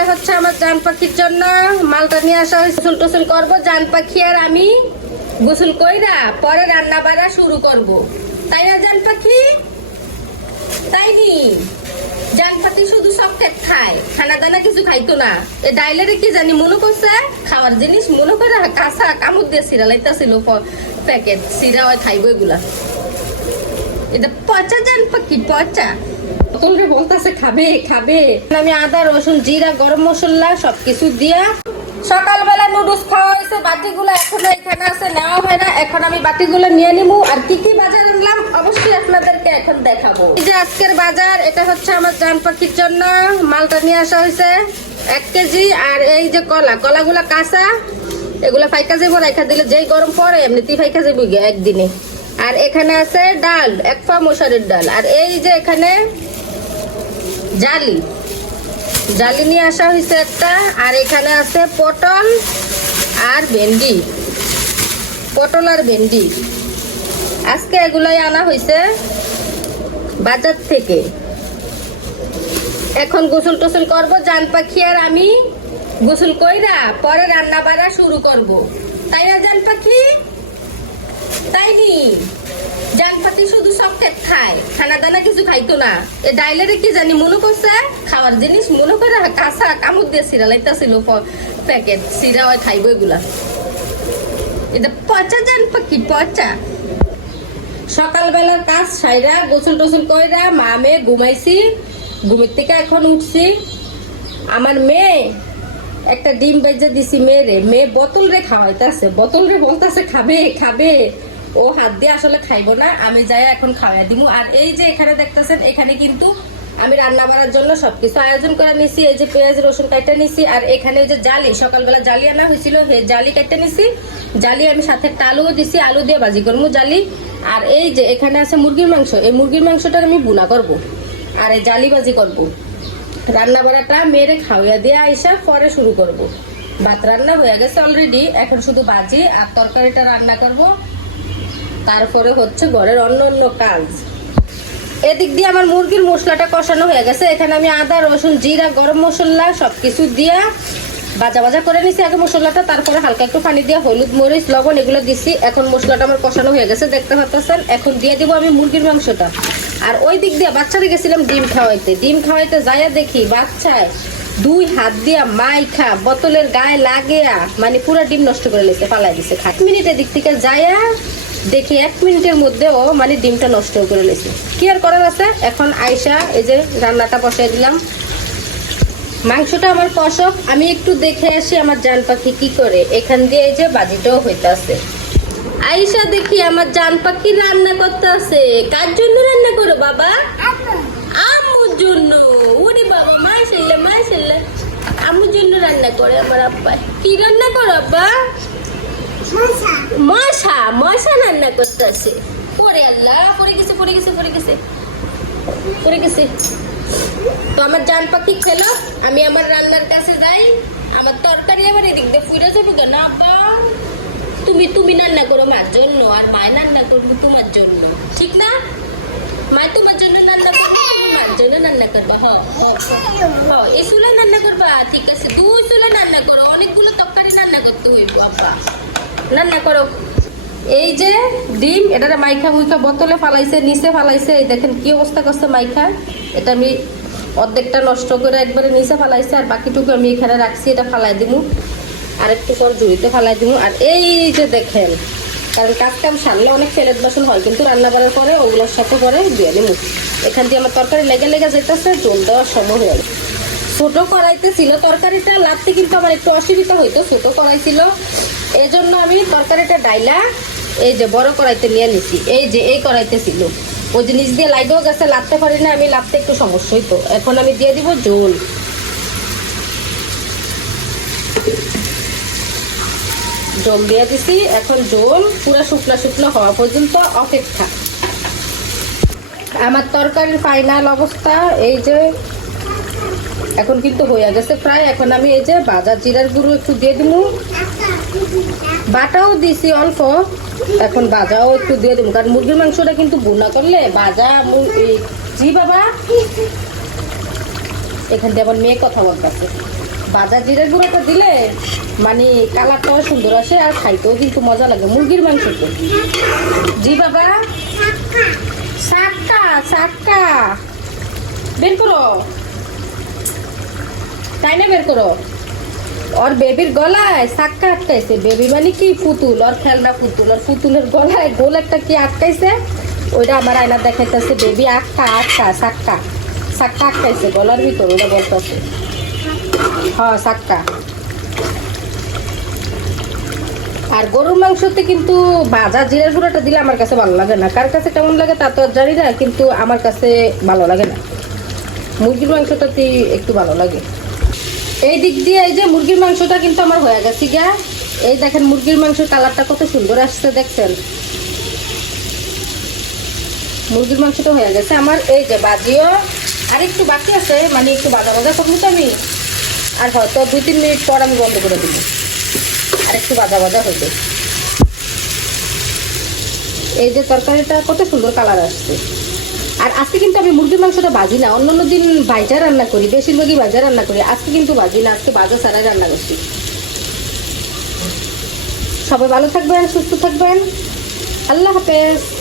এটা হচ্ছে আমার জান পাখির জন্য। মালটা নিয়ে আসা হয়েছে, গোসল টোসল করব। জান পাখি আর আমি গোসল কইরা পরে রান্না বাড়া শুরু করব। তাই না, জান পাখি? তাই নি? জান পাখি শুধু চকলেট খায়, খানা দানা কিছু খাইতো না। এ ডাইলারে কি জানি মনে করছে, খাওয়ার জিনিস মনে করে কাঁচা কামড় দিয়ে সিরা লাইতাছিল প্যাকেট। সিরা ওই খাইবো এগুলা। এটা পচা জান পাখি, পচা। তোমরা বলতেছে, খাবে খাবে। আমি আদা, রসুন, জিরা, গরম মশলা, সবকিছু দিয়া সকালবেলা নুডলস খাওয়া হয়েছে। বাটিগুলো এখনও এখানে আছে, নেওয়া হয় না। এখন আমি বাটিগুলো নিয়ে নিবো। আর কি কি বাজার আনলাম, অবশ্যই আপনাদেরকে এখন দেখাবো। এই যে আজকের বাজার, এটা হচ্ছে আমার জান পাখির জন্য। মালটা নিয়ে আসা হয়েছে, এক কেজি। আর এই যে কলা, কলাগুলা কাঁচা। এগুলা ফাইকা যাব রেখা দিলে যেই গরম পড়ে, এমনিতেই ফাইকা যাব একদিনে। আর এখানে আছে ডাল, এক পা মশারির ডাল। আর এই যে এখানে জালি। জালি নিয়ে আসা হয়েছে একটা, আর এখানে আছে পটল আর ভেন্ডি। পটল আর ভেন্ডি। আজকে এগুলাই আনা হয়েছে বাজার থেকে। এখন গোসল টোসল করব জান পাখি আর আমি গোসল কইরা পরে রান্না বাড়া শুরু করব। তাই না জান পাখি? তাই নি? জান পাখি শুধু চকলেট খায়। খানা দানা কিছু খাইতো না। এ ডাইলারে কি জানি মনে করছে? খাওয়ার জিনিস মনে করে কাঁচা কামড় দিয়ে সিরা লাইতাছিল প্যাকেট। সিরা ওই খাইবো এগুলা। এটা পচা জান পাখি, পচা। সকালবেলার কাজ সাইরা গোসল টোসল কইরা মা মেয়ে ঘুমাইছি। ঘুমের থেকে এখন উঠছি। আমার মেয়ে একটা ডিম বেজে দিছি মেয়েরে। মেয়ে বোতল রে খাওয়াইতেছে। বোতল রে বলতেছে, খাবে খাবে। ও হাত দিয়ে আসলে খাইবো না, আমি যাই এখন খাওয়াই দিমু। আর এই যে এখানে দেখতেছেন, এখানে কিন্তু আমি রান্না বাড়ার জন্য সবকিছু আয়োজন করে নিছি, এই যে পেঁয়াজ, রসুন কাটতে নিছি, আর এখানে যে জালি, সকালবেলা জালি আনা হয়েছিল জালি কাটতে নিছি। জালি আমি সাথে একটা আলুও দিছি, আলু দিয়ে ভাজি করব জালি। আর এই যে এখানে আছে মুরগির মাংস, এই মুরগির মাংসটা আমি বুনা করব, আর এই জালি ভাজি করব। রান্না বাড়াটা মেরে খাওয়া দিয়ে আইসা পরে শুরু করব। ভাত রান্না হয়ে গেছে অলরেডি এখন শুধু ভাজি আর তরকারিটা রান্না করব। তারপরে হচ্ছে ঘরের অন্য অন্য কাজ। এদিক দিয়ে আমার মুরগির মশলাটা কষানো হয়ে গেছে। এখানে আমি আদা, রসুন, জিরা, গরম মশলা সবকিছু দিয়া বাজা বাজা করে নিছি। আগে মশলাটা, তারপরে হালকা একটু পানি দিয়ে হলুদ, মরিচ, লবণ এগুলো দিছি। এখন মশলাটা আমার কষানো হয়ে গেছে, দেখতে পাচ্ছেন? এখন দিয়ে দিব আমি মুরগির মাংসটা। আর ওই দিক দিয়ে বাচ্চারে গেছিলাম ডিম খাওয়াইতে। ডিম খাওয়াইতে যাইয়া দেখি বাচ্চায় দুই হাত দিয়া মাইখা, বোতলের গায়ে লাগিয়া মানে পুরা ডিম নষ্ট করে লেছে, পালাই দিছে এক মিনিট এদিক থেকে যাইয়া দেখি এক মিনিটের মধ্যে ও মানে ডিমটা নষ্ট করে লেছে। কি আর করার আছে? এখন আয়সা এই যে রান্নাটা বসাই দিলাম। মাংসটা আমার কষক আমি একটু দেখে আসি আমার জান পাখি কি করে। এখান দিয়ে এই যে বাজিটাও হইতাছে। আইসা দেখি আমার জান পাখি রান্না করতে আছে কার জন্য রান্না করো বাবা আম্মুর জন্য ওরে বাবা মাইশাল্লাহ মাইশাল্লাহ আম্মুর জন্য রান্না করে আমার আব্বা? কি রান্না করো আব্বা? মশা মশা রান্না করতেছে। ওরে আল্লাহ পড়ে গেছে পড়ে গেছে পড়ে গেছে। পড়ে গেছে। তো আমার জান পাখি খেলো আমি আমার রান্নার কাছে যাই। আমার তরকারি আবার এদিক দিয়ে ফুটে যাবে কেন আব্বা? তুমি তুমি রান্না করো মার জন্য আর মায় রান্না করব তোমার জন্য। ঠিক না? মা তোমার জন্য রান্না করব। রান্না করবা হ এই চুলে রান্না করবা ঠিক আছে দুই চুলে রান্না করো অনেকগুলো তরকারি রান্না করতে হইব আব্বা রান্না এই যে ডিম এটা মাইখা মুইখা বোতলে ফালাইছে নিচে ফালাইছে দেখেন কি অবস্থা করছে মাইখা এটা আমি অর্ধেকটা নষ্ট করে একবারে নিচে ফালাইছে আর বাকিটুকু আমি এখানে রাখছি এটা ফালাই দিমু আর একটু পর জুড়িতে ফালাই দিমু আর এই যে দেখেন কারণ কাজ কাম সারলে অনেক ফেলেট বাসন হয় কিন্তু রান্না করার পরে ওগুলোর সাথে পরে দিয়ে দিমু এখান দিয়ে আমার তরকারি লেগে লেগে যেতেছে, জল দেওয়ার সময় হয়ে গেছে ছোট কড়াইতে ছিল তরকারিটা লাগতে কিন্তু আমার একটু অসুবিধা হইতো, ছোট কড়াই ছিল এই জন্য আমি তরকারিটা ডাইলা এই যে বড় কড়াইতে নিয়ে নিছি। এই যে, এই কড়াইতে ছিল ওই জিনিস দিয়ে লাইগেও গেছে লাগতে পারি না, আমি লাগতে একটু সমস্যা হইতো। এখন আমি দিয়ে দিব জোল। জল দিয়ে দিছি, এখন জল পুরো শুকনা শুকনো হওয়া পর্যন্ত অপেক্ষা। আমার তরকারির ফাইনাল অবস্থা এই যে এখন কিন্তু হয়ে গেছে প্রায়। এখন আমি এই যে বাজার জিরার গুঁড়ো একটু দিয়ে দিব বাটাও দিছি অল্প। এখন বাজাও একটু দিয়ে দিব কারণ মুরগির মাংসটা কিন্তু বুনা করলে বাজা জি বাবা। এখান দিয়ে আমার মেয়ে কথা বলতেছে। বাজার জিরের গুঁড়োটা দিলে মানে কালারটাও সুন্দর আসে আর খাইতেও কিন্তু মজা লাগে মুরগির মাংস তো জি বাবা। সাক্কা সাক্কা বের করো। তাই না বের করো। ওর বেবির গলায় সাক্কা আটকাইছে। বেবি মানে কি? পুতুল। ওর খেলনা পুতুল। ওর পুতুলের গলায় গোল একটা কি আটকাইছে? ওইটা আমার আয়না দেখাইতেছে। বেবি আটকা আটকা, সাক্কা। সাক্কা আটকাইছে গলার ভিতর, ওটা বলতেছে। হ্যাঁ সাক্কা। আর গরুর মাংসতে কিন্তু ভাজা জিরার গুঁড়োটা দিলে আমার কাছে ভালো লাগে না। কার কাছে কেমন লাগে তা তো আর জানি না, কিন্তু আমার কাছে ভালো লাগে না। মুরগির মাংসটাতে একটু ভালো লাগে। এই দিক দিয়ে এই যে মুরগির মাংসটা কিন্তু আমার হয়ে গেছে গা এই দেখেন মুরগির মাংসের কালারটা কত সুন্দর আসছে, দেখছেন? মুরগির মাংসটা হয়ে গেছে আমার। এই যে বাজিও। আর একটু বাকি আছে মানে একটু বাজা বাজা করব তো আমি। আর হয়তো দুই তিন মিনিট পর আমি বন্ধ করে দিব। আর একটু বাজা হয়েছে। এই যে তরকারিটা কত সুন্দর কালার আসছে। আর আজকে কিন্তু আমি মুরগির মাংসটা ভাজি না অন্য অন্য দিন ভাজা রান্না করি, বেশিরভাগই ভাজা রান্না করি, আজকে কিন্তু বাজি না, আজকে বাজা সারাই রান্না করছি। সবাই ভালো থাকবেন, সুস্থ থাকবেন। আল্লাহ হাফেজ।